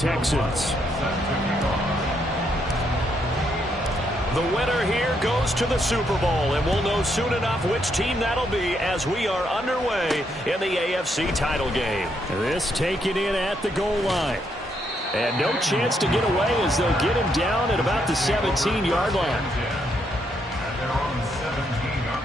Texans. The winner here goes to the Super Bowl, and we'll know soon enough which team that'll be as we are underway in the AFC title game. This taken in at the goal line. And no chance to get away as they'll get him down at about the 17-yard line. And they're on the 17-yard line.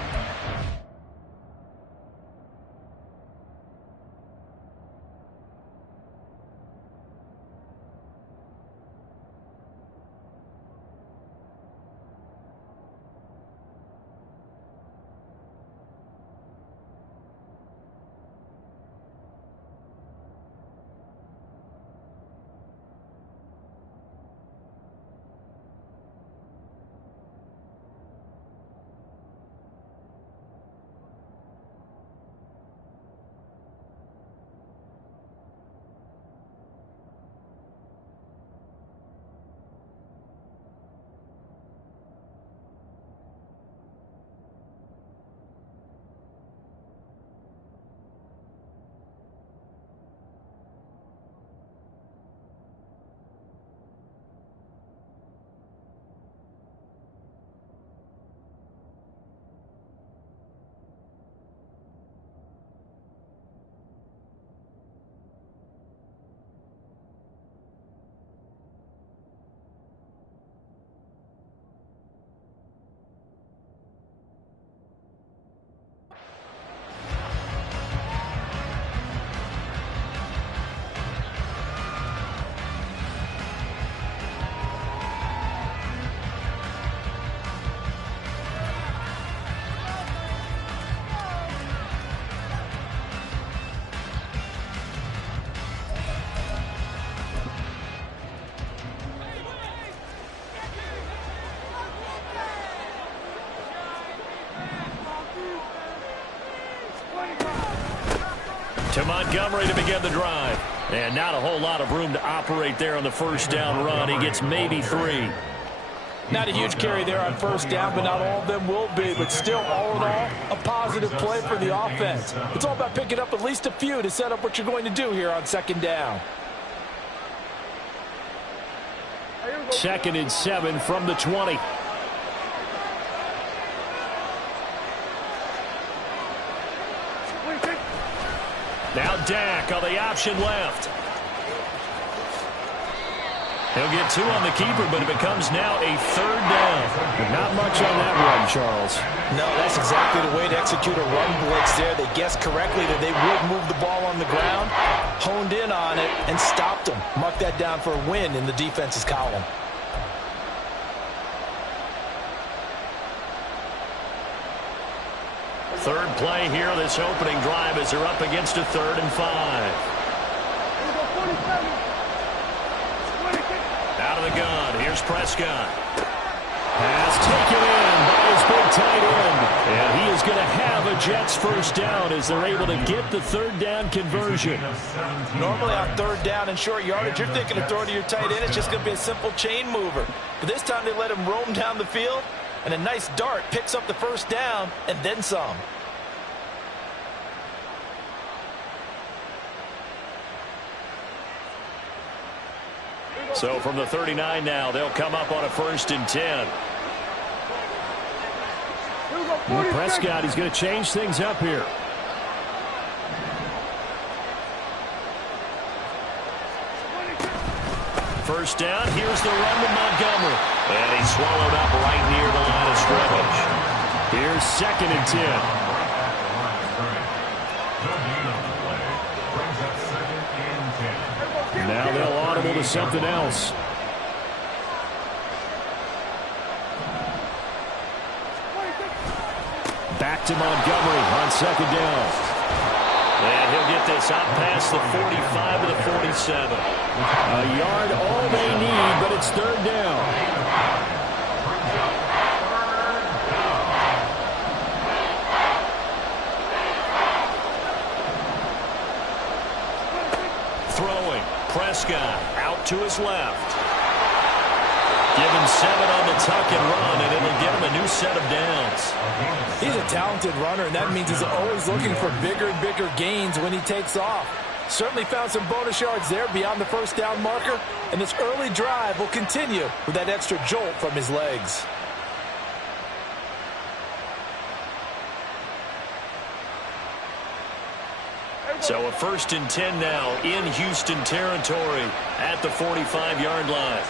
To Montgomery to begin the drive. And not a whole lot of room to operate there on the first down run. He gets maybe 3. Not a huge carry there on first down, but not all of them will be. But still, all in all, a positive play for the offense. It's all about picking up at least a few to set up what you're going to do here on second down. 2nd and 7 from the 20. Now Dak on the option left. He'll get 2 on the keeper, but it becomes now a 3rd down. Not much on that run, Charles. No, that's exactly the way to execute a run blitz there. They guessed correctly that they would move the ball on the ground, honed in on it, and stopped them. Mark that down for a win in the defense's column. Third play here, this opening drive as they're up against a 3rd and 5. Out of the gun, here's Prescott. Pass taken in by his big tight end. And he is going to have a Jets first down as they're able to get the 3rd down conversion. Normally on 3rd down and short yardage, you're thinking of throwing to your tight end. It's just going to be a simple chain mover. But this time they let him roam down the field, and a nice dart picks up the first down and then some. So from the 39 now, they'll come up on a 1st and 10. Well, Prescott, he's going to change things up here. First down, here's the run to Montgomery. And he's swallowed up right near the line of scrimmage. Here's 2nd and 10. Now they'll audible to something else. Back to Montgomery on 2nd down. And he'll get this out past the 45 to the 47. A yard all they need, but it's 3rd down. Throwing. Prescott out to his left. Give him 7 on the tuck and run, and it'll give him a new set of downs. He's a talented runner, and that means he's always looking for bigger and bigger gains when he takes off. Certainly found some bonus yards there beyond the first down marker, and this early drive will continue with that extra jolt from his legs. So a 1st and 10 now in Houston territory at the 45-yard line.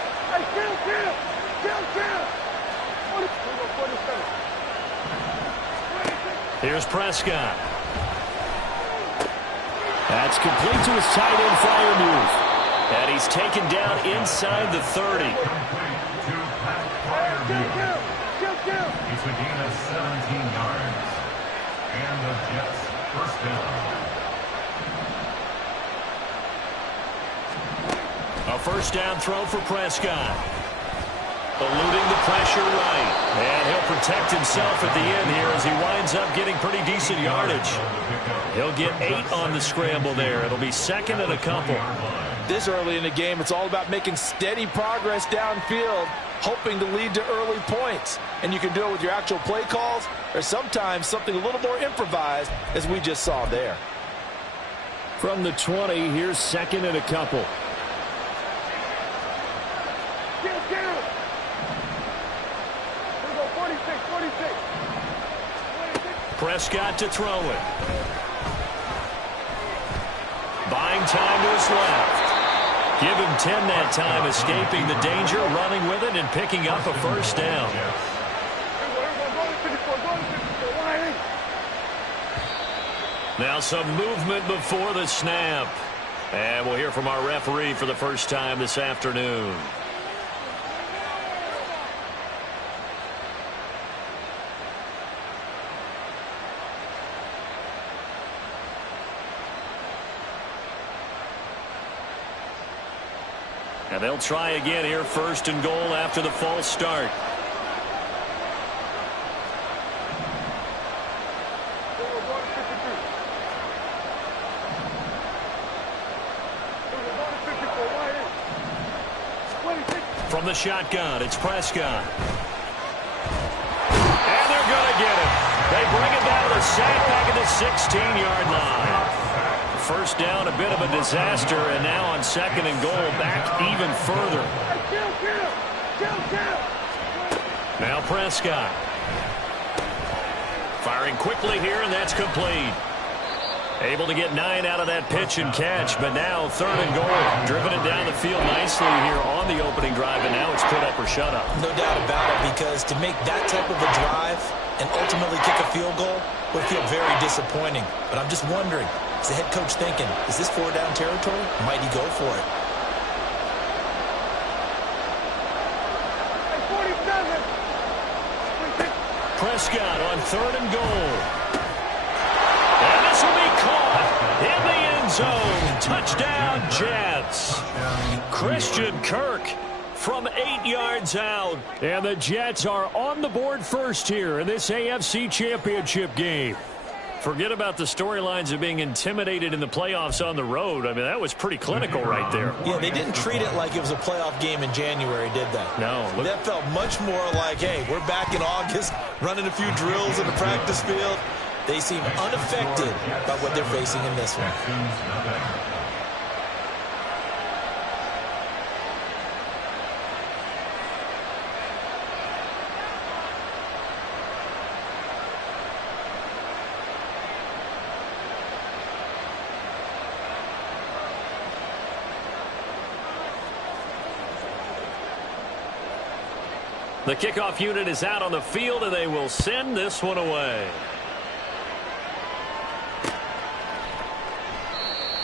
Here's Prescott. That's complete to his tight end Freiermuth. And he's taken down inside the 30. He's a gain of 17 yards. And the Jets first down. A first down throw for Prescott. Eluding the pressure right. And he'll protect himself at the end here as he winds up getting pretty decent yardage. He'll get 8 on the scramble there. It'll be 2nd and a couple. This early in the game, it's all about making steady progress downfield, hoping to lead to early points. And you can do it with your actual play calls, or sometimes something a little more improvised, as we just saw there. From the 20, here's 2nd and a couple. Prescott to throw it. Buying time to his left. Give him 10 that time, escaping the danger, running with it, and picking up a first down. Now some movement before the snap. And we'll hear from our referee for the first time this afternoon. And they'll try again here, 1st and goal after the false start. From the shotgun, it's Prescott. And they're going to get him. They bring it down to the sack back at the 16-yard line. First down, a bit of a disaster, and now on 2nd and goal, back even further. Now Prescott. Firing quickly here, and that's complete. Able to get 9 out of that pitch and catch, but now 3rd and goal. Driven it down the field nicely here on the opening drive, and now it's put up or shut up. No doubt about it, because to make that type of a drive and ultimately kick a field goal would feel very disappointing. But I'm just wondering, is the head coach thinking, is this 4-down territory? Might he go for it? Prescott on 3rd and goal. And this will be caught in the end zone. Touchdown, Jets. Christian Kirk from 8 yards out. And the Jets are on the board first here in this AFC Championship game. Forget about the storylines of being intimidated in the playoffs on the road. I mean, that was pretty clinical right there. Yeah, they didn't treat it like it was a playoff game in January, did they? No. That felt much more like, hey, we're back in August, running a few drills in the practice field. They seem unaffected by what they're facing in this one. The kickoff unit is out on the field, and they will send this one away.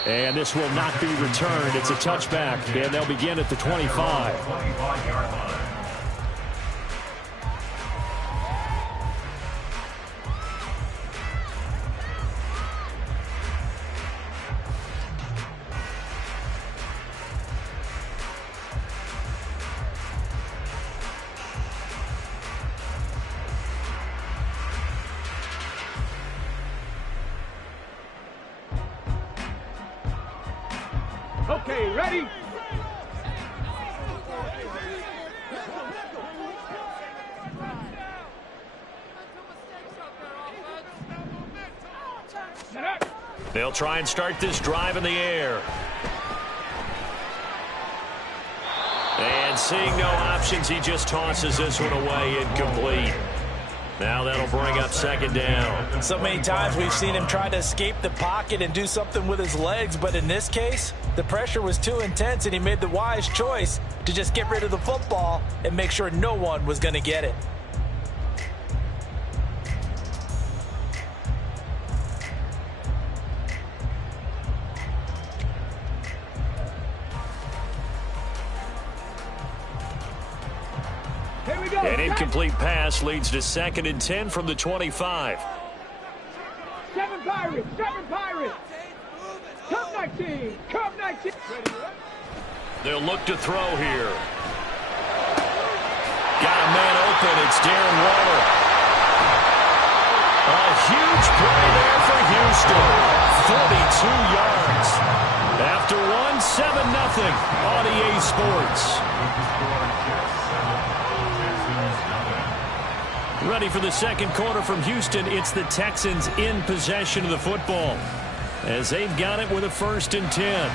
And this will not be returned. It's a touchback, and they'll begin at the 25. 25-yard line. Okay, ready? Set up. They'll try and start this drive in the air. And seeing no options, he just tosses this one away, incomplete. Now that'll bring up second down. So many times we've seen him try to escape the pocket and do something with his legs, but in this case, the pressure was too intense and he made the wise choice to just get rid of the football and make sure no one was going to get it. An incomplete pass leads to 2nd and 10 from the 25. 7 Pirates, 7 Pirates. Come 19, come 19. They'll look to throw here. Got a man open. It's Darren Waller. A huge play there for Houston. 42 yards. After 7-0 on EA Sports. Ready for the second quarter from Houston. It's the Texans in possession of the football as they've got it with a 1st and 10.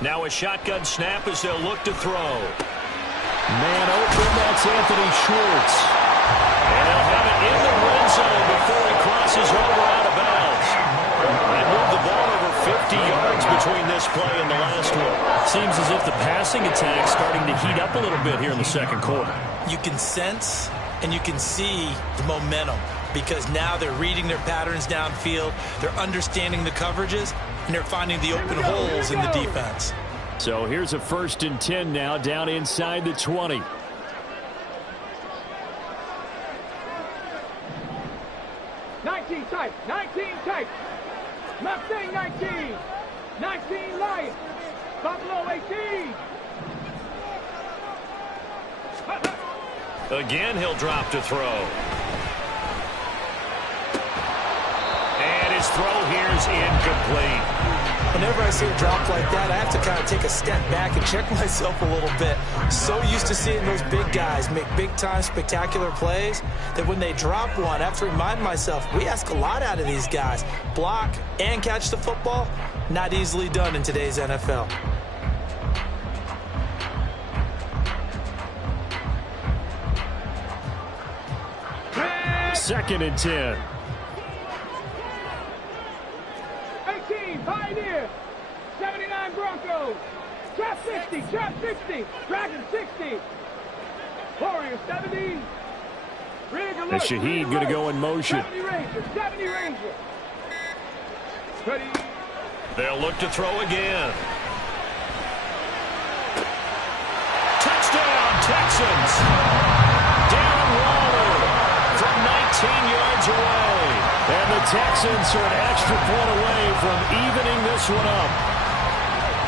Now a shotgun snap as they'll look to throw. Man open, that's Anthony Schwartz. And they'll have it in the red zone before he crosses over out of bounds. They moved the ball over 50 yards between this play and the last one. Seems as if the passing attack's starting to heat up a little bit here in the second quarter. You can sense and you can see the momentum because now they're reading their patterns downfield, they're understanding the coverages, and they're finding the open holes in the defense. So here's a 1st and 10 now down inside the 20. Tight, 19 tight. Mustang 19. 19 Lions. Buffalo 18. Again, he'll drop to throw. And his throw here is incomplete. Whenever I see a drop like that, I have to kind of take a step back and check myself a little bit. So used to seeing those big guys make big-time spectacular plays that when they drop one, I have to remind myself, we ask a lot out of these guys. Block and catch the football, not easily done in today's NFL. Second and 10. 18, Pioneer. 79 Broncos. Trap 60, trap 60. Dragon 60. Warrior 70. And Shaheed going to go in motion. 70 Ranger, 70 Ranger. Ready. They'll look to throw again. Touchdown, Texans. Darren Waller from 19 yards away. And the Texans are an extra point away from evening this one up.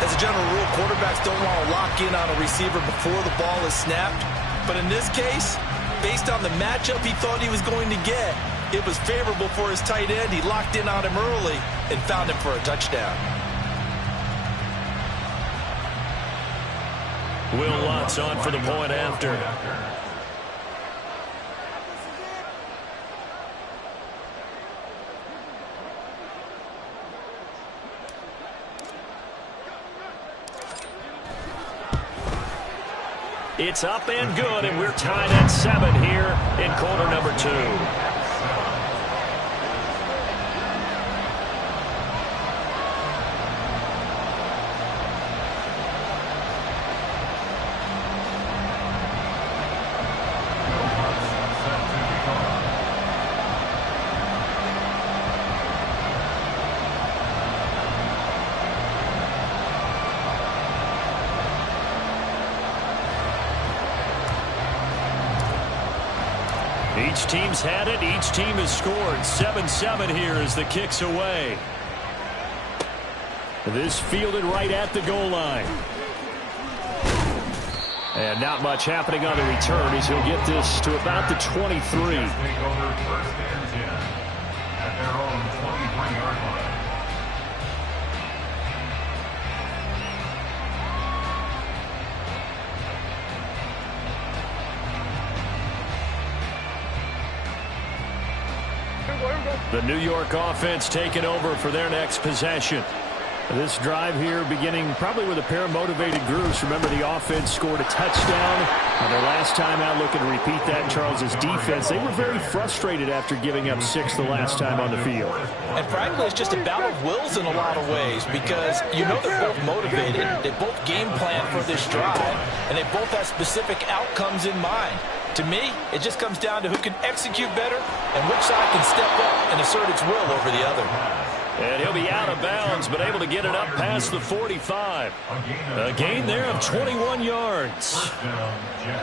As a general rule, quarterbacks don't want to lock in on a receiver before the ball is snapped. But in this case, based on the matchup he thought he was going to get, it was favorable for his tight end. He locked in on him early and found him for a touchdown. Will Lutz on for the point after. It's up and good, and we're tied at 7 here in quarter number 2. Each team's had it. Each team has scored. 7-7 here as the kick's away. This fielded right at the goal line. And not much happening on the return as he'll get this to about the 23. Take over 1st and 10 at their own 23-yard line. The New York offense taking over for their next possession. This drive here beginning probably with a pair of motivated groups. Remember, the offense scored a touchdown on their last time out. Looking to repeat that. Charles's defense, they were very frustrated after giving up 6 the last time on the field. And frankly, it's just a battle of wills in a lot of ways because you know they're both motivated. They both game plan for this drive, and they both have specific outcomes in mind. To me, it just comes down to who can execute better and which side can step up and assert its will over the other. And he'll be out of bounds, but able to get it up past the 45. A gain there of 21 yards.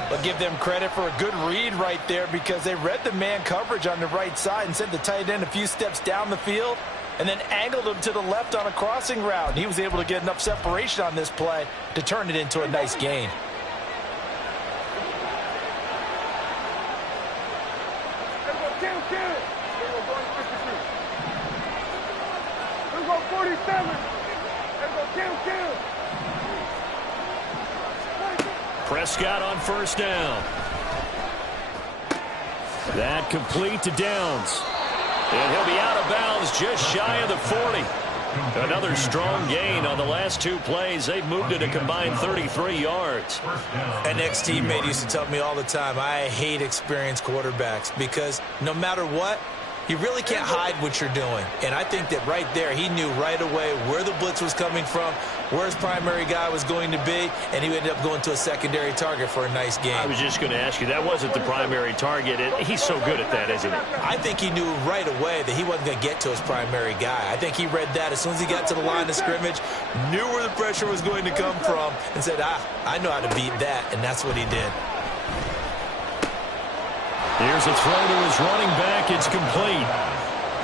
But give them credit for a good read right there because they read the man coverage on the right side and sent the tight end a few steps down the field and then angled him to the left on a crossing route. And he was able to get enough separation on this play to turn it into a nice gain. Prescott on 1st down. That complete to Downs. And he'll be out of bounds just shy of the 40. Another strong gain on the last 2 plays. They've moved it a combined 33 yards. An ex-teammate used to tell me all the time, I hate experienced quarterbacks because no matter what, you really can't hide what you're doing. And I think that right there, he knew right away where the blitz was coming from, where his primary guy was going to be, and he ended up going to a secondary target for a nice game. I was just going to ask you, that wasn't the primary target. He's so good at that, isn't he? I think he knew right away that he wasn't going to get to his primary guy. I think he read that as soon as he got to the line of scrimmage, knew where the pressure was going to come from, and said, I know how to beat that, and that's what he did. Here's a throw to his running back. It's complete.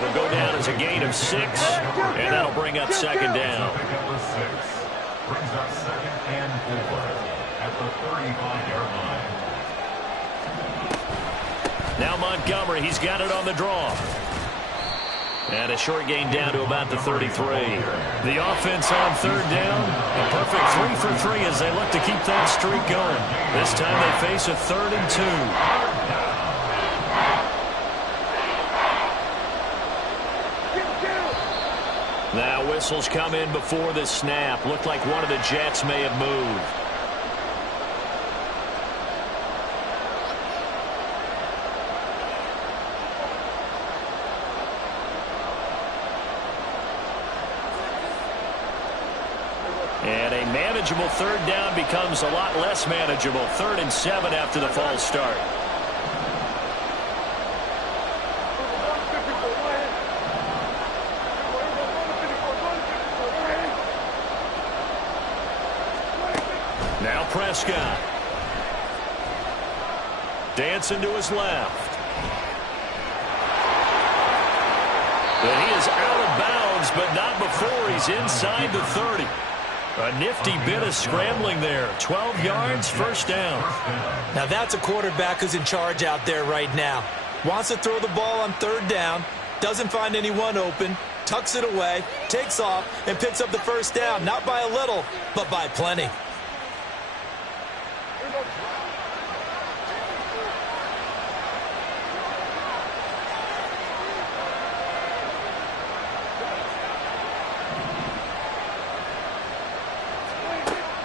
It'll go down as a gain of 6, and that'll bring up 2nd down. Brings up 2nd and 4 at the 35-yard line. Now Montgomery, he's got it on the draw. And a short gain down to about the 33. The offense on 3rd down. A perfect 3 for 3 as they look to keep that streak going. This time they face a 3rd and 2. Now whistles come in before the snap. Looked like one of the Jets may have moved. And a manageable 3rd down becomes a lot less manageable. 3rd and 7 after the false start. Now Prescott. Dancing to his left. But he is out of bounds, but not before he's inside the 30. A nifty bit of scrambling there. 12 yards, 1st down. Now that's a quarterback who's in charge out there right now. Wants to throw the ball on 3rd down, doesn't find anyone open, tucks it away, takes off, and picks up the 1st down. Not by a little, but by plenty.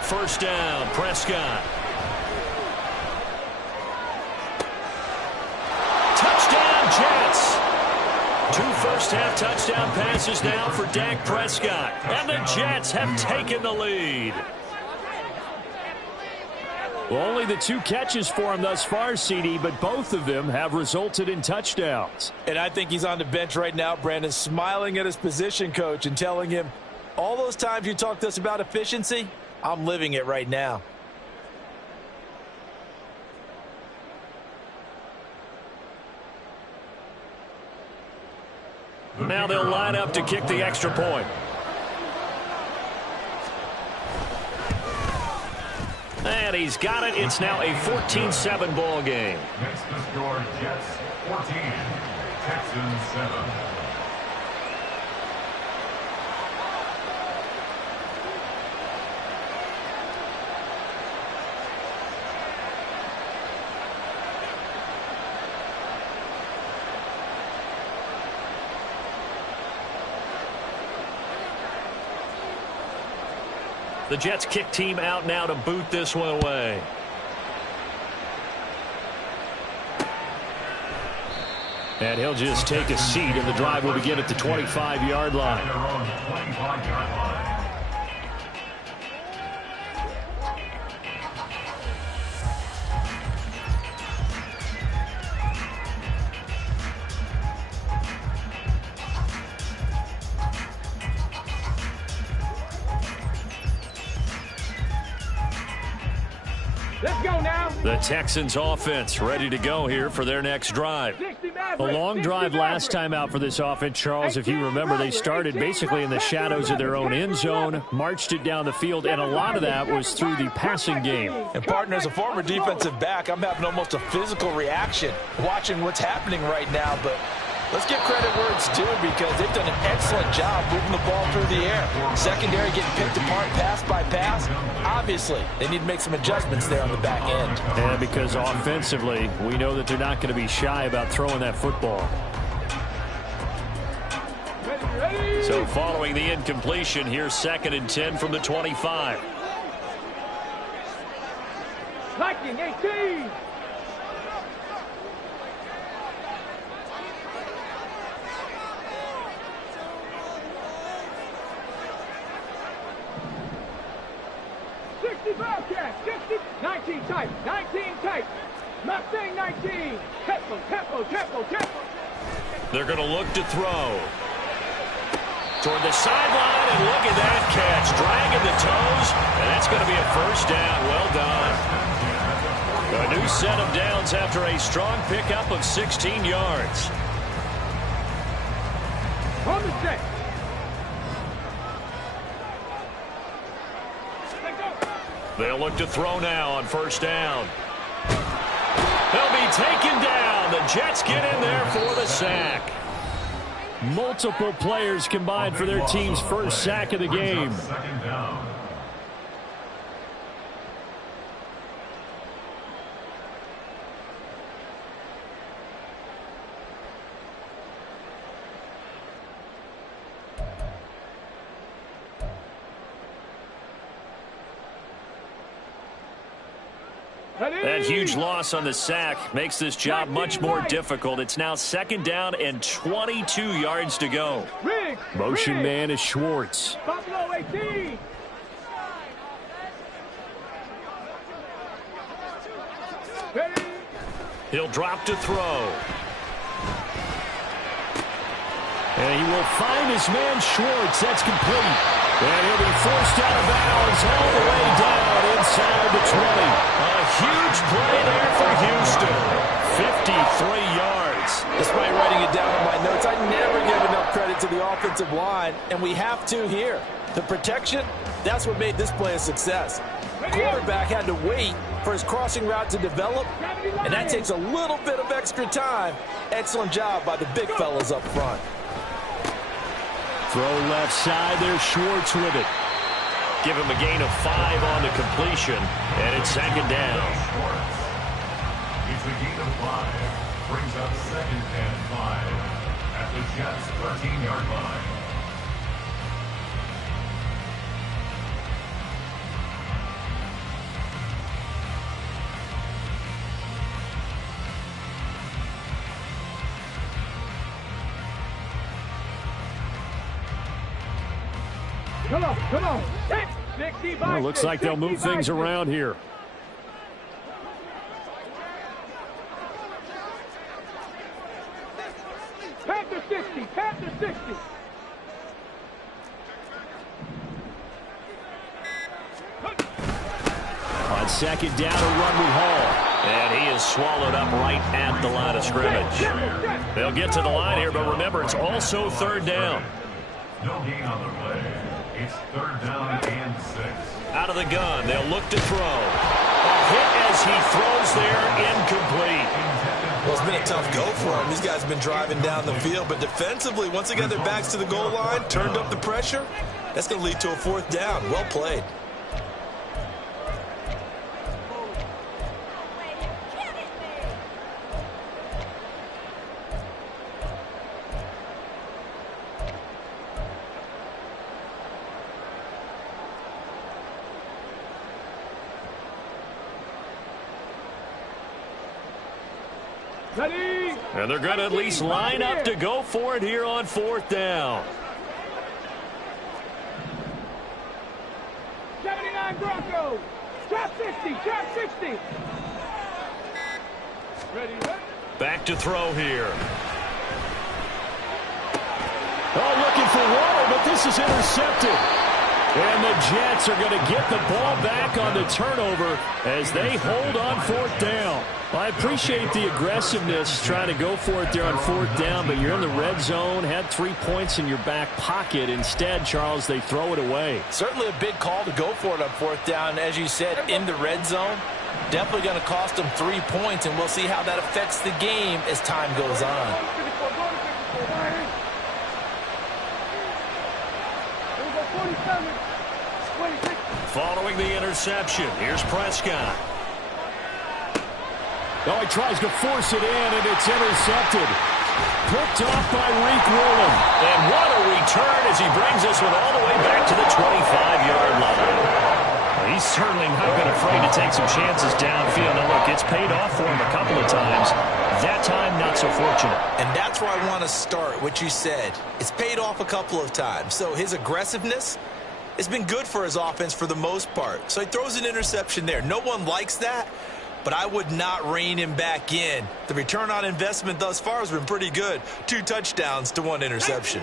First down, Prescott. Touchdown, Jets. 2 first-half touchdown passes now for Dak Prescott. And the Jets have taken the lead. Well, only the 2 catches for him thus far, CD, but both of them have resulted in touchdowns. And I think he's on the bench right now, Brandon, smiling at his position coach and telling him, all those times you talked to us about efficiency, I'm living it right now. Now they'll line up to kick the extra point. And he's got it. It's now a 14-7 ball game. Makes the score Jets 14, Texans 7. The Jets kick team out now to boot this one away. And he'll just take a seat, and the drive will begin at the 25-yard line. Their own 25-yard line. Let's go now. The Texans offense ready to go here for their next drive. 60 A Mavericks, long 60 drive last Mavericks. time out for this offense, Charles. If you remember, they started basically in the shadows of their own end zone, marched it down the field, and a lot of that was through the passing game. And partner, as a former defensive back, I'm having almost a physical reaction watching what's happening right now. But let's give credit where it's due because they've done an excellent job moving the ball through the air. Secondary getting picked apart pass by pass. Obviously, they need to make some adjustments there on the back end. And because offensively, we know that they're not going to be shy about throwing that football. Ready? So following the incompletion, here's 2nd and 10 from the 25. Liking 18. Bobcat, 60, 19 tight, 19 tight. Mustang 19. Tempo, tempo, tempo, tempo. They're going to look to throw. Toward the sideline, and look at that catch. Dragging the toes, and that's going to be a first down. Well done. A new set of downs after a strong pickup of 16 yards. On the set. They'll look to throw now on first down. They'll be taken down. The Jets get in there for the sack. Multiple players combined for their team's first sack of the game. Second down. That huge loss on the sack makes this job much more difficult. It's now 2nd down and 22 yards to go. Riggs, Motion Riggs. man is Schwartz. Buffalo 18. Ready? He'll drop to throw. And he will find his man Schwartz. That's complete. And he'll be forced out of bounds all the way down inside the 20. A huge play there for Houston. 53 yards. Despite writing it down in my notes, I never give enough credit to the offensive line, and we have to here. The protection, that's what made this play a success. Quarterback had to wait for his crossing route to develop, and that takes a little bit of extra time. Excellent job by the big fellas up front. Throw left side. There's Schwartz with it. Give him a gain of 5 on the completion, and it's 2nd down. Schwartz. It's a gain of 5. Brings up 2nd and 5 at the Jets' 13-yard line. Come on, come on. 60 by Well, looks like they'll move things around here. Panther 60, Panther 60. On 2nd down, a run with Hall. And he is swallowed up right at the line of scrimmage. They'll get to the line here, but remember, it's also third down. No gain on the play. It's third down and 6. Out of the gun, they'll look to throw. A hit as he throws there, incomplete. Well, it's been a tough go for him. These guys have been driving down the field, but defensively, once they got their backs to the goal line, turned up the pressure, that's going to lead to a fourth down. Well played. Ready? And they're going to at least line up to go for it here on fourth down. 79 Broncos. Trap 60. Trap 60. Ready, ready. Back to throw here. Oh, looking for water, but this is intercepted. And the Jets are going to get the ball back on the turnover as they hold on fourth down. Well, I appreciate the aggressiveness trying to go for it there on fourth down, but you're in the red zone, had 3 points in your back pocket. Instead, Charles, they throw it away. Certainly a big call to go for it on fourth down. As you said, in the red zone, definitely going to cost them 3 points, and we'll see how that affects the game as time goes on. Following the interception, here's Prescott. Oh, he tries to force it in, and it's intercepted. Picked off by Reek Woolen. And what a return as he brings this one all the way back to the 25-yard line. Well, he's certainly not been afraid to take some chances downfield. Now, look, it's paid off for him a couple of times. That time, not so fortunate. And that's where I want to start, what you said. It's paid off a couple of times. So his aggressiveness has been good for his offense for the most part. So he throws an interception there. No one likes that, but I would not rein him back in. The return on investment thus far has been pretty good. 2 touchdowns to 1 interception.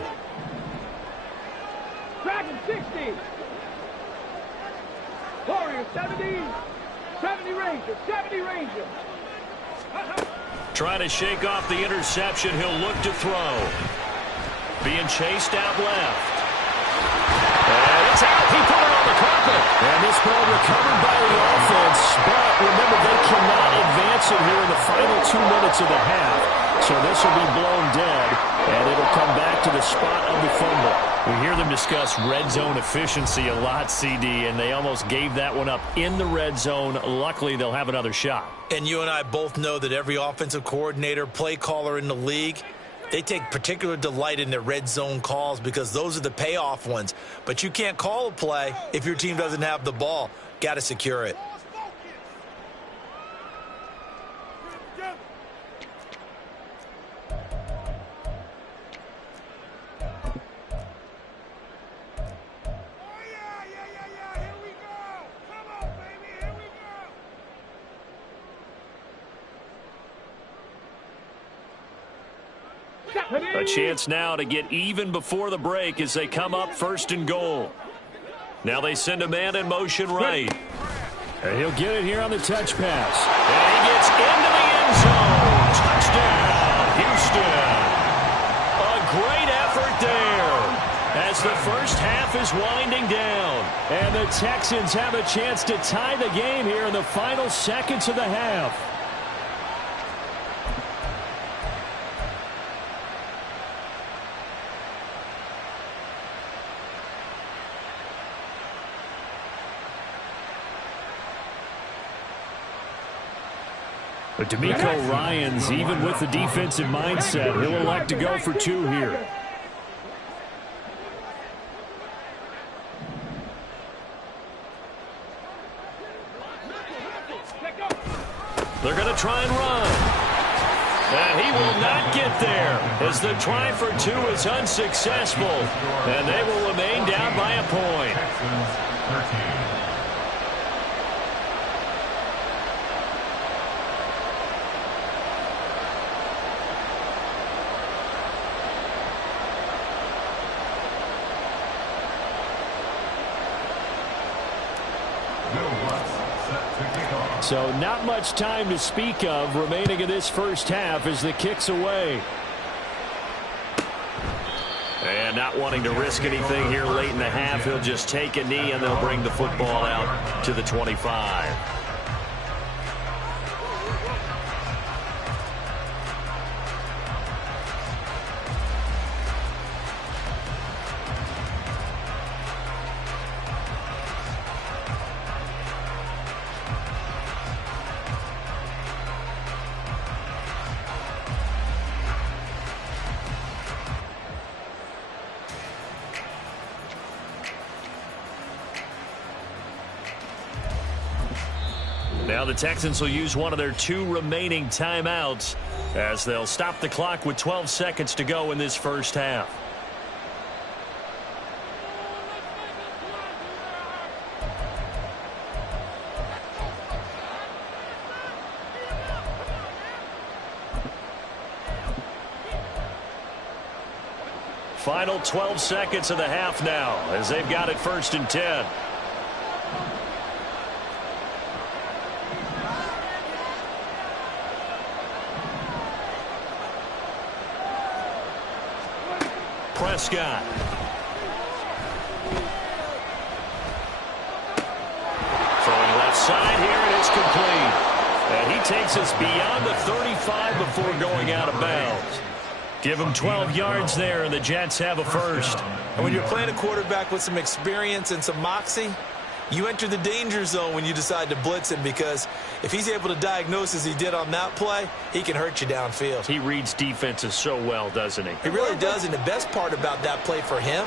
Dragon 60. Warrior 70. 70 Ranger. 70 Ranger. Trying to shake off the interception. He'll look to throw. Being chased out left. And it's out. He put it on the carpet. And this ball recovered by the offense. But remember, they cannot advance it here in the final 2 minutes of the half. So this will be blown dead, and it'll come back to the spot of the fumble. We hear them discuss red zone efficiency a lot, CD, and they almost gave that one up in the red zone. Luckily, they'll have another shot. And you and I both know that every offensive coordinator, play caller in the league, they take particular delight in their red zone calls because those are the payoff ones. But you can't call a play if your team doesn't have the ball. Got to secure it. A chance now to get even before the break as they come up 1st and goal. Now they send a man in motion right. And he'll get it here on the touch pass. And he gets into the end zone. Touchdown, Houston. A great effort there as the first half is winding down. And the Texans have a chance to tie the game here in the final seconds of the half. But D'Amico Ryans, even with the defensive mindset, he'll elect to go for 2 here. They're going to try and run. And he will not get there as the try for 2 is unsuccessful. And they will remain down by a point. Texans 13. So not much time to speak of remaining in this first half as the kick's away. And not wanting to risk anything here late in the half, he'll just take a knee and they'll bring the football out to the 25. Now the Texans will use one of their 2 remaining timeouts as they'll stop the clock with 12 seconds to go in this first half. Final 12 seconds of the half now as they've got it 1st and 10. Prescott. Throwing left side here, and it's complete. And he takes us beyond the 35 before going out of bounds. Give him 12 yards there, and the Jets have a first. And when you're playing a quarterback with some experience and some moxie, you enter the danger zone when you decide to blitz him, because if he's able to diagnose as he did on that play, he can hurt you downfield. He reads defenses so well, doesn't he? He really does, and the best part about that play for him,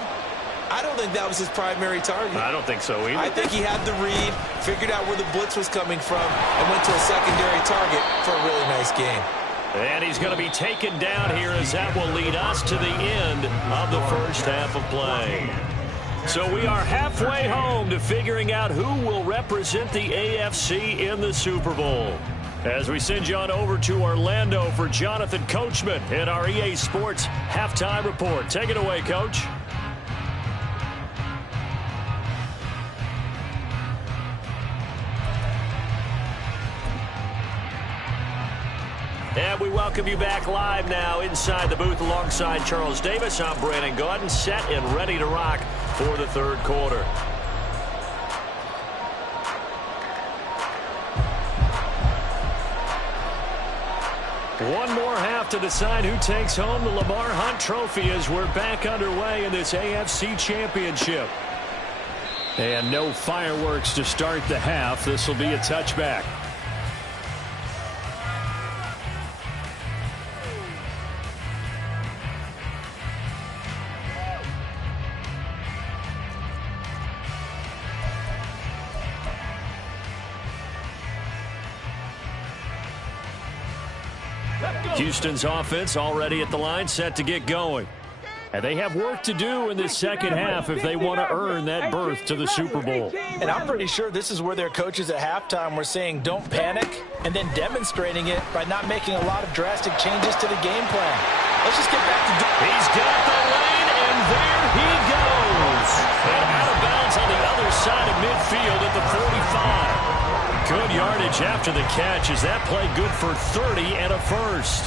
I don't think that was his primary target. I don't think so either. I think he had the read, figured out where the blitz was coming from, and went to a secondary target for a really nice game. And he's going to be taken down here as that will lead us to the end of the first half of play. So we are halfway home to figuring out who will represent the AFC in the Super Bowl. As we send you on over to Orlando for Jonathan Coachman in our EA Sports Halftime Report. Take it away, Coach. And we welcome you back live now inside the booth alongside Charles Davis. I'm Brandon Gaudin, set and ready to rock for the third quarter. One more half to decide who takes home the Lamar Hunt Trophy as we're back underway in this AFC Championship. And no fireworks to start the half. This will be a touchback. Houston's offense already at the line, set to get going. And they have work to do in this second half if they want to earn that berth to the Super Bowl. And I'm pretty sure this is where their coaches at halftime were saying don't panic, and then demonstrating it by not making a lot of drastic changes to the game plan. Let's just get back to... He's got the lane, and there he goes. And out of bounds on the other side of midfield at the 45. Good yardage after the catch. Is that play good for 30 and a first?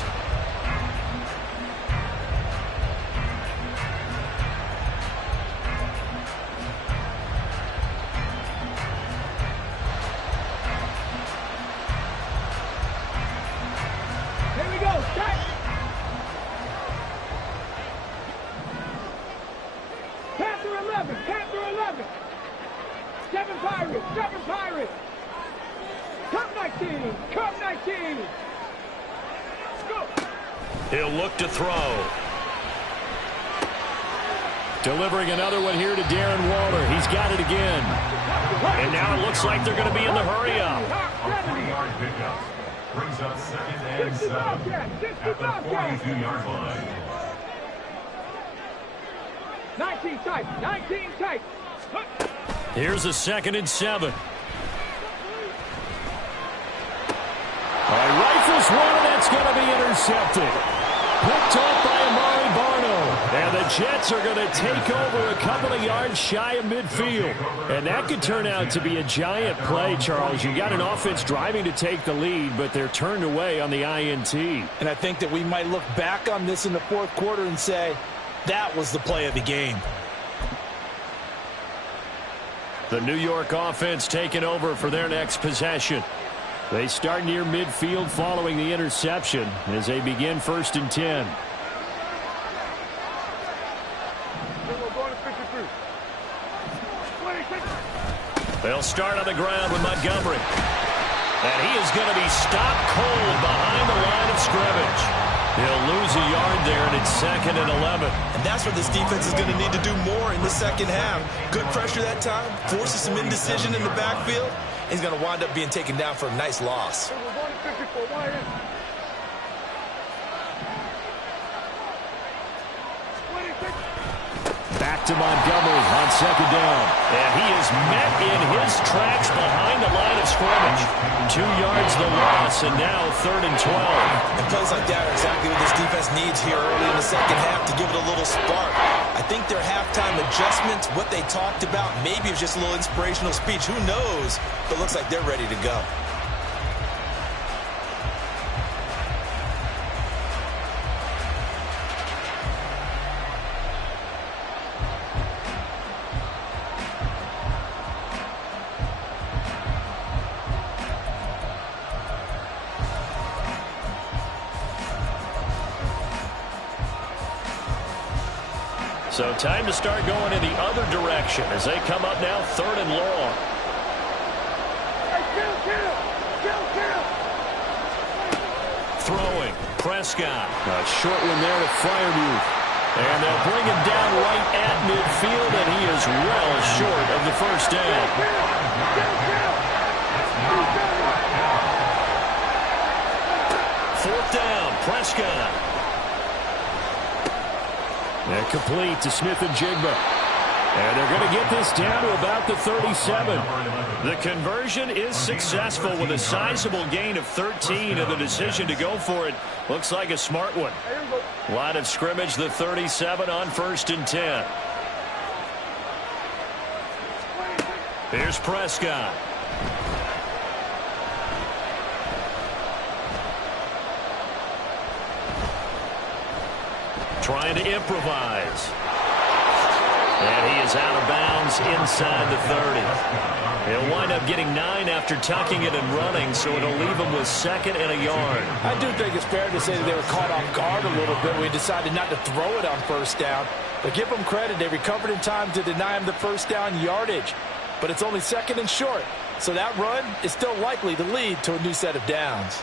Here we go. Start. Panther 11. Panther 11. 7 Pirates. 7 Pirates. Cup 19! Cup 19! Go! He'll look to throw. Delivering another one here to Darren Waller. He's got it again. And now it looks like they're going to be in the hurry-up. A 40-yard pickup brings up 2nd and 7 at the 42-yard line. 19 tight! 19 tight! Here's a 2nd and 7. Rifles one, and that's going to be intercepted. Picked off by Amari Barno. And the Jets are going to take over a couple of yards shy of midfield. And that could turn out to be a giant play, Charles. You got an offense driving to take the lead, but they're turned away on the INT. And I think that we might look back on this in the fourth quarter and say, that was the play of the game. The New York offense taking over for their next possession. They start near midfield following the interception as they begin 1st and 10. They'll start on the ground with Montgomery. And he is going to be stopped cold behind the line of scrimmage. He'll lose a yard there, and it's 2nd and 11. And that's what this defense is going to need to do more in the second half. Good pressure that time, forces some indecision in the backfield. He's going to wind up being taken down for a nice loss. Back to Montgomery on 2nd down. And he is met in his tracks behind the line of scrimmage. 2 yards the loss, and now 3rd and 12. And plays like that are exactly what this defense needs here early in the second half to give it a little spark. I think their halftime adjustments, what they talked about, maybe it was just a little inspirational speech. Who knows? But it looks like they're ready to go. So time to start going in the other direction as they come up now 3rd and long. Throwing, Prescott. A short one there to Freiermuth. And they'll bring him down right at midfield, and he is well short of the 1st down. 4th down, Prescott. And complete to Smith and Jigba. And they're going to get this down to about the 37. The conversion is successful with a sizable gain of 13, and the decision to go for it looks like a smart one. Line of scrimmage, the 37 on 1st and 10. Here's Prescott. Trying to improvise. And he is out of bounds inside the 30. He'll wind up getting 9 after tucking it and running, so it'll leave him with 2nd and a yard. I do think it's fair to say that they were caught off guard a little bit when we decided not to throw it on 1st down. But give them credit. They recovered in time to deny him the 1st down yardage. But it's only 2nd and short. So that run is still likely to lead to a new set of downs.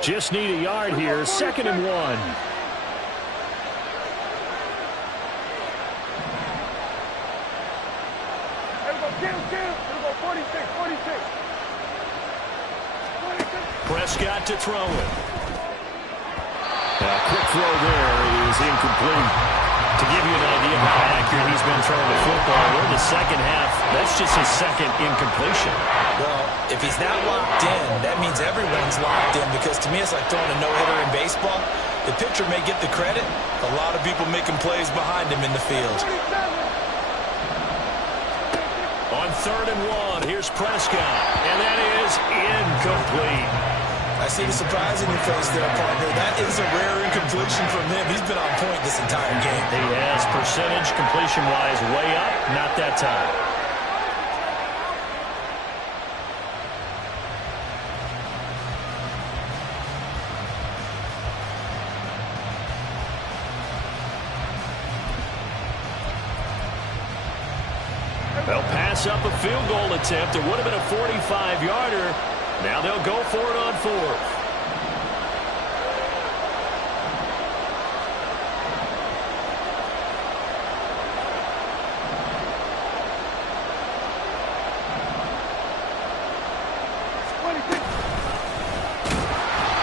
Just need a yard here. 2nd and 1. Prescott to throw it. Quick throw there is incomplete. To give you an idea of how accurate he's been throwing the football, we're in the second half. That's just his 2nd incompletion. Well, if he's not locked in, that means everyone's locked in, because to me it's like throwing a no-hitter in baseball. The pitcher may get the credit. A lot of people making plays behind him in the field. On 3rd and 1, here's Prescott. And that is incomplete. I see the surprise in your face there, partner. That is a rare incompletion from him. He's been on point this entire game. He has percentage completion-wise way up, not that time. They'll pass up a field goal attempt. It would have been a 45-yarder. Now they'll go for it on 4th.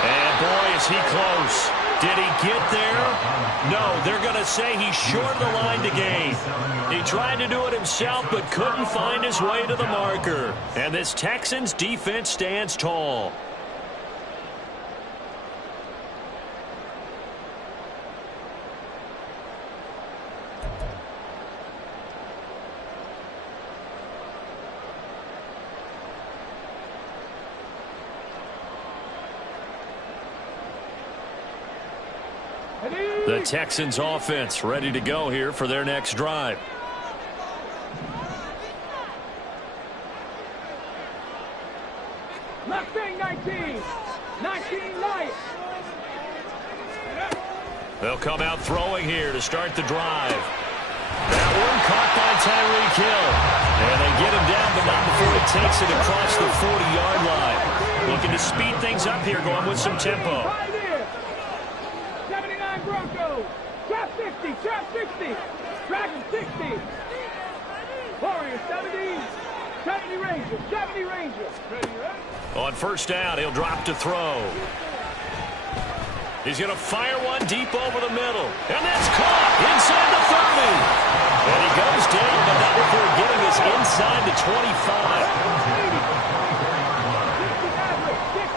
And boy, is he close. Did he get there? No, they're going to say he's short of the line to gain. He tried to do it himself, but couldn't find his way to the marker. And this Texans defense stands tall. The Texans offense ready to go here for their next drive. Mustang 19. 19 light. They'll come out throwing here to start the drive. That one caught by Tyreek Hill. And they get him down, but not before he takes it across the 40-yard line. Looking to speed things up here, going with some tempo. 79 Broncos. Trap 60. Trap 60. Dragon 60. Warrior 70. 70 Rangers. 70 Rangers. On first down, he'll drop to throw. He's going to fire one deep over the middle. And that's caught inside the 30. And he goes down, but not before getting us inside the 25.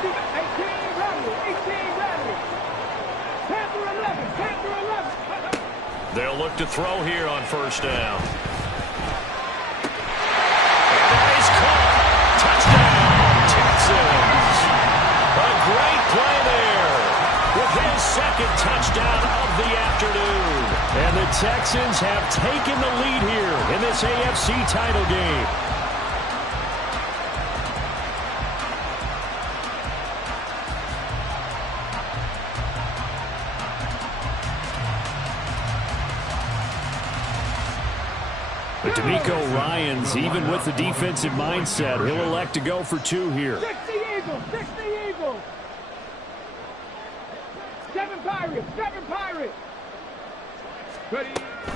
18 Bradley. 18 Bradley. Panther 11. Panther 11. They'll look to throw here on first down. And that is caught. Touchdown, Texans. A great play there with his second touchdown of the afternoon. And the Texans have taken the lead here in this AFC title game. But D'Amico Ryans, even with the defensive mindset, he'll elect to go for two here. 60 Eagles. 60 Eagles. 7 Pirates. 7 Pirates. Ready.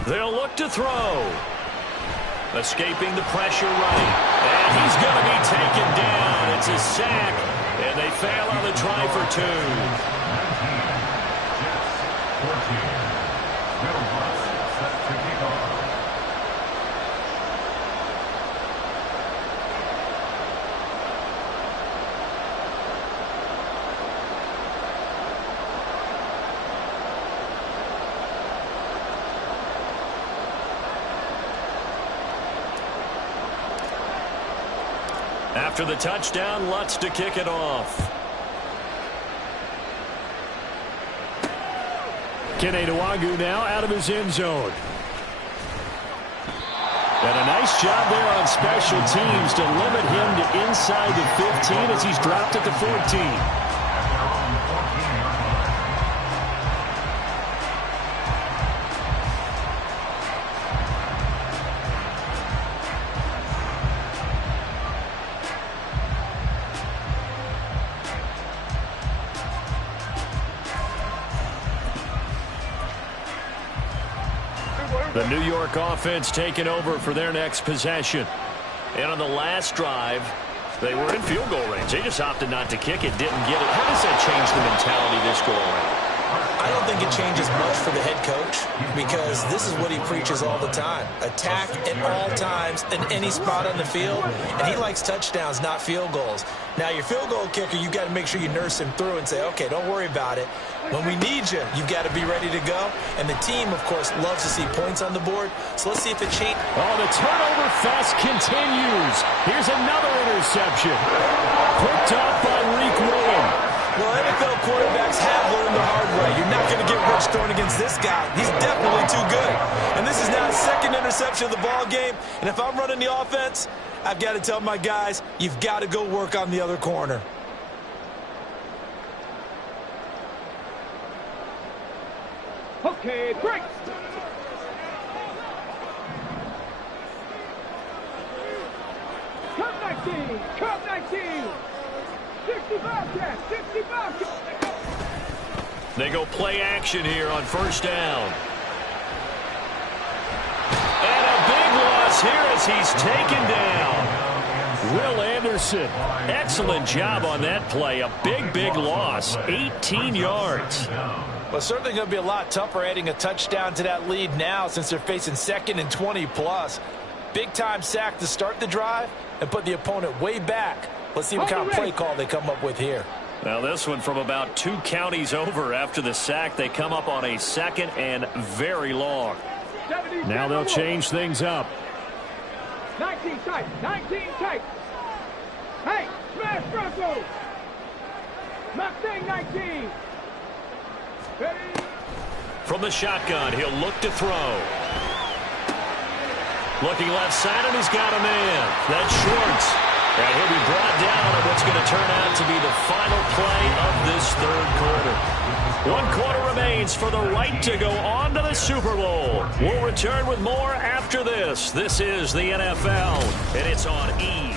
They'll look to throw. Escaping the pressure right. And he's going to be taken down. It's a sack. And they fail on the try for two. 14. Middle bus set to kick off. After the touchdown, Lutz to kick it off. Kene Nwangwu now out of his end zone. And a nice job there on special teams to limit him to inside the 15 as he's dropped at the 14. The New York offense taking over for their next possession. And on the last drive, they were in field goal range. They just opted not to kick it, didn't get it. How does that change the mentality this go around? I don't think it changes much for the head coach because this is what he preaches all the time. Attack at all times in any spot on the field, and he likes touchdowns, not field goals. Now, your field goal kicker, you've got to make sure you nurse him through and say, okay, don't worry about it. When we need you, you've got to be ready to go. And the team, of course, loves to see points on the board. So let's see if it changes. Oh, the turnover fest continues. Here's another interception. Picked up by Reek Williams. Well, NFL quarterbacks have learned the hard way. You're not going to get rich throwing against this guy. He's definitely too good. And this is now his second interception of the ball game. And if I'm running the offense, I've got to tell my guys, you've got to go work on the other corner. Okay, break. Cup 19. Cup 19. 60 Bobcats. 60 Bobcats. They go play action here on first down. And a big loss here as he's taken down. Will Anderson, excellent job on that play. A big, big loss. 18 yards. Well, certainly going to be a lot tougher adding a touchdown to that lead now since they're facing 2nd and 20+. Big-time sack to start the drive and put the opponent way back. Let's see what kind of play call they come up with here. Now this one from about 2 counties over after the sack. They come up on a 2nd and very long. Now they'll change things up. 19 tight. 19 tight. Hey, smash Broncos. Mustang 19. Ready? From the shotgun, he'll look to throw. Looking left side, and he's got a man. That's Schwartz. And he'll be brought down on what's going to turn out to be the final play of this 3rd quarter. 1 quarter remains for the right to go on to the Super Bowl. We'll return with more after this. This is the NFL, and it's on EA.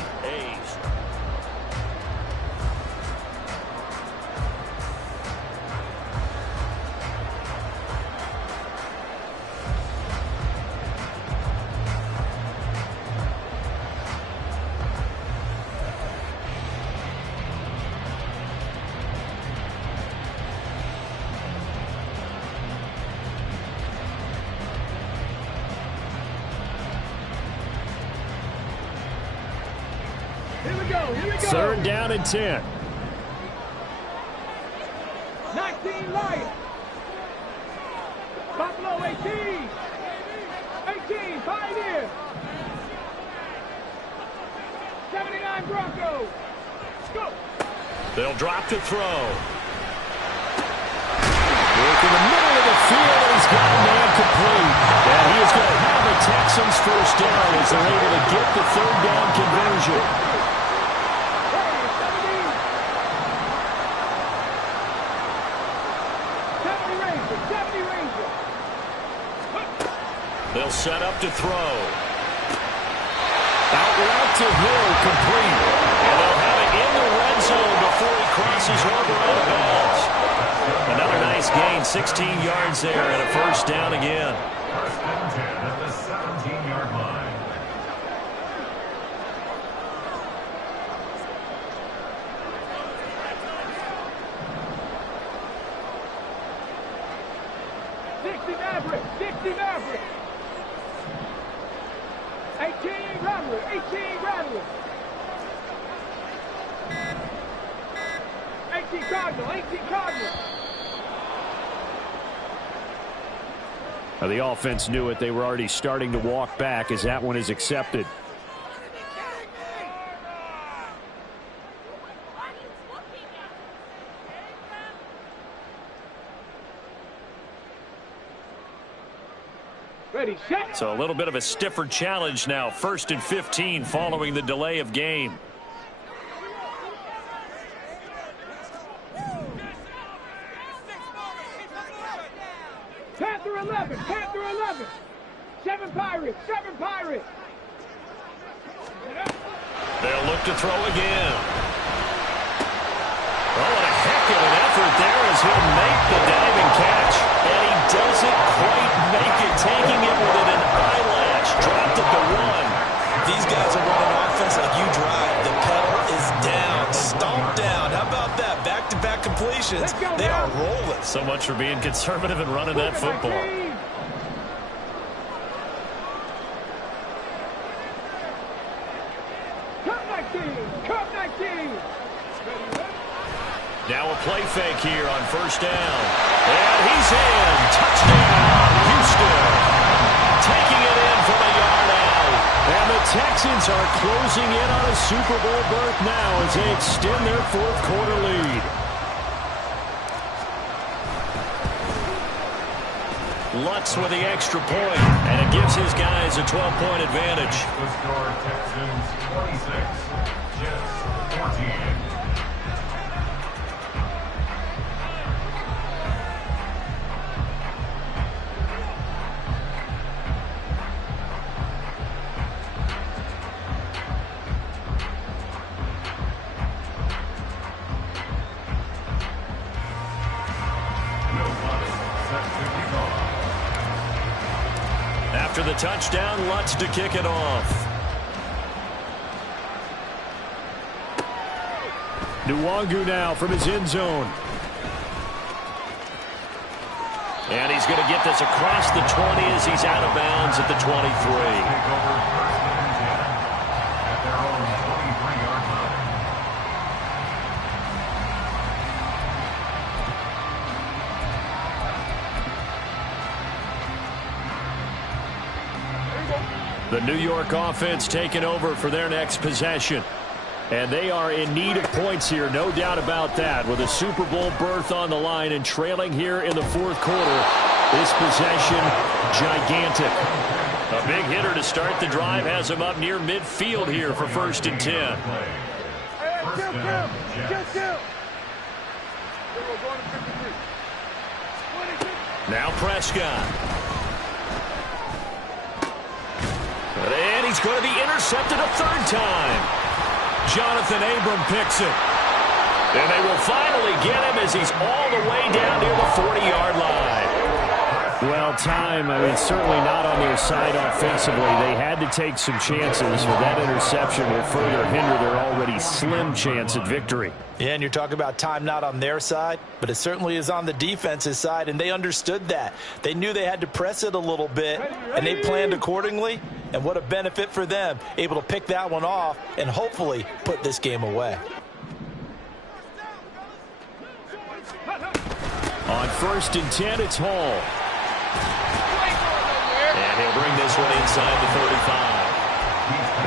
Here we go. 3rd down and 10. 19 Lions. Buffalo 18. 18 Pioneers. 79 Broncos. Go. They'll drop to throw. Work in the middle of the field, and he's got a man complete. And he is going to have the Texans first down as they're able to get the 3rd down conversion. They'll set up to throw. Out route to Hill, complete. And they'll have it in the red zone before he crosses over out of bounds. Another nice gain, 16 yards there, and a first down again. 1st and 10 at the 17-yard line. Maverick. 60 Maverick. 18 Rattler. 18 Rattler. 18 Cardinal. 18 Cardinal. Now the offense knew it. They were already starting to walk back as that one is accepted. Ready, set. So a little bit of a stiffer challenge now. 1st and 15 following the delay of game. Panther 11. Panther 11. 7 Pirates. 7 Pirates. They'll look to throw again. Oh, what a heck of an effort there as he'll make the diving catch. And he doesn't quite make it, taking it within an eyelash. Dropped at the 1. These guys are running offense like you drive. The pedal is down, stomped down. How about that? Back-to-back completions. They are rolling. So much for being conservative and running that football. Cup 19. Now a play fake here on 1st down. And he's in. Touchdown, Houston. Taking it in from a yard out. And the Texans are closing in on a Super Bowl berth now as they extend their 4th quarter lead. Lutz with the extra point, and it gives his guys a 12-point advantage. The score, Texans 26, Jets 14. After the touchdown, Lutz to kick it off. Nwangu now from his end zone. And he's going to get this across the 20 as he's out of bounds at the 23. Take over first and 10 at their own 23-yard line. The New York offense taking over for their next possession. And they are in need of points here, no doubt about that. With a Super Bowl berth on the line and trailing here in the fourth quarter, this possession gigantic. A big hitter to start the drive has him up near midfield here for 1st and 10. Now Prescott. And he's going to be intercepted a third time. Jonathan Abram picks it. And they will finally get him as he's all the way down near the 40-yard line. Well, time, I mean, certainly not on their side offensively. They had to take some chances, but that interception will further hinder their already slim chance at victory. Yeah, and you're talking about time not on their side, but it certainly is on the defense's side, and they understood that. They knew they had to press it a little bit, and they planned accordingly, and what a benefit for them, able to pick that one off and hopefully put this game away. On 1st and 10, it's Hall. And he'll bring this one inside the 35.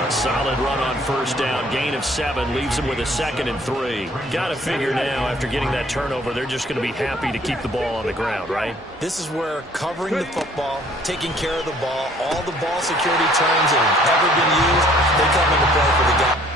A solid run on 1st down. Gain of 7 leaves him with a 2nd and 3. Got to figure now, after getting that turnover, they're just going to be happy to keep the ball on the ground, right? This is where covering the football, taking care of the ball, all the ball security terms that have ever been used, they come into play for the guy.